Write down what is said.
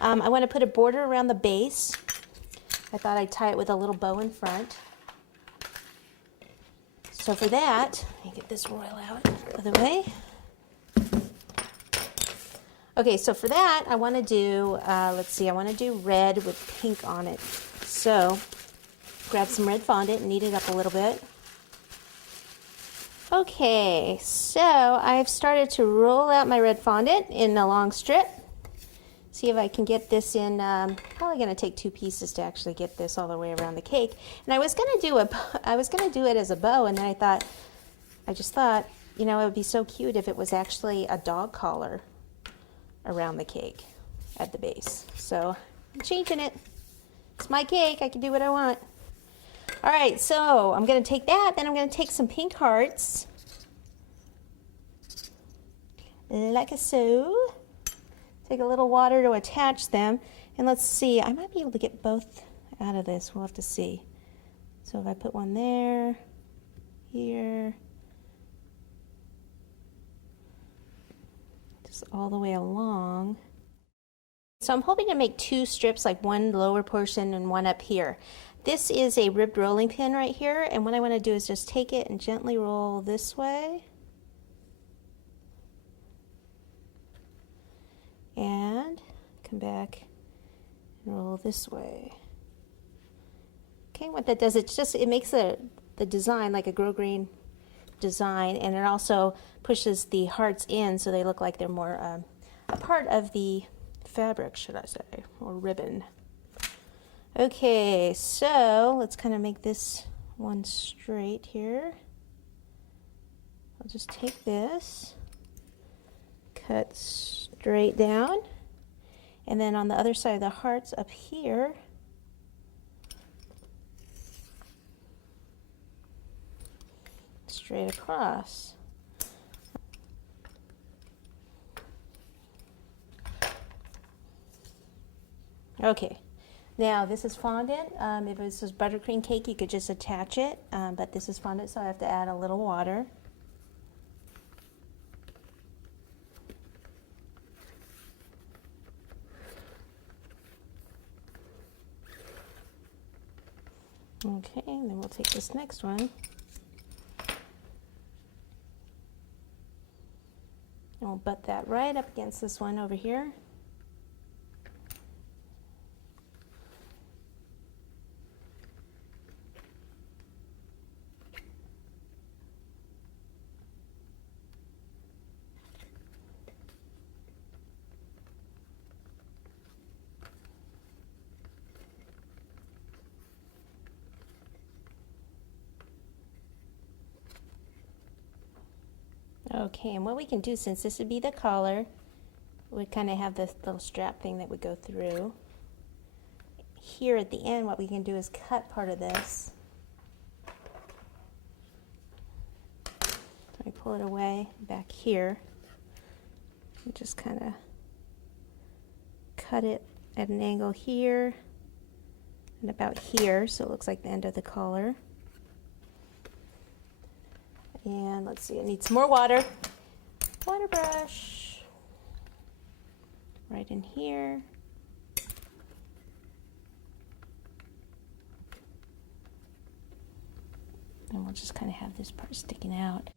I want to put a border around the base. I thought I'd tie it with a little bow in front. So for that, let me get this royal out of the way. Okay, so for that, I want to do, let's see, I want to do red with pink on it. So grab some red fondant and knead it up a little bit. Okay, so I've started to roll out my red fondant in a long strip. See if I can get this in, probably going to take 2 pieces to actually get this all the way around the cake. And I was going to do it as a bow, and then I just thought, you know, it would be so cute if it was actually a dog collar around the cake at the base. So I'm changing it. It's my cake, I can do what I want. All right, so I'm going to take that, then I'm going to take some pink hearts, like so. Take a little water to attach them, and let's see, I might be able to get both out of this. We'll have to see. So if I put one there, here, just all the way along. So I'm hoping to make 2 strips, like one lower portion and one up here. This is a ribbed rolling pin right here, and what I want to do is just take it and gently roll this way. And come back and roll this way. Okay, what that does, it makes the design like a grosgrain design, and it also pushes the hearts in so they look like they're more a part of the fabric, should I say, or ribbon. Okay, so let's kind of make this one straight here. I'll just take this, cut straight down, and then on the other side of the hearts up here, straight across. Okay, now this is fondant. If this was buttercream cake, you could just attach it, but this is fondant, so I have to add a little water. Okay, and then we'll take this next one. And we'll butt that right up against this one over here. Okay, and what we can do, since this would be the collar, we kind of have this little strap thing that would go through. Here at the end, what we can do is cut part of this. I pull it away back here and just kind of cut it at an angle here and about here, so it looks like the end of the collar. And let's see, it needs some more water. Water brush. Right in here. And we'll just kind of have this part sticking out.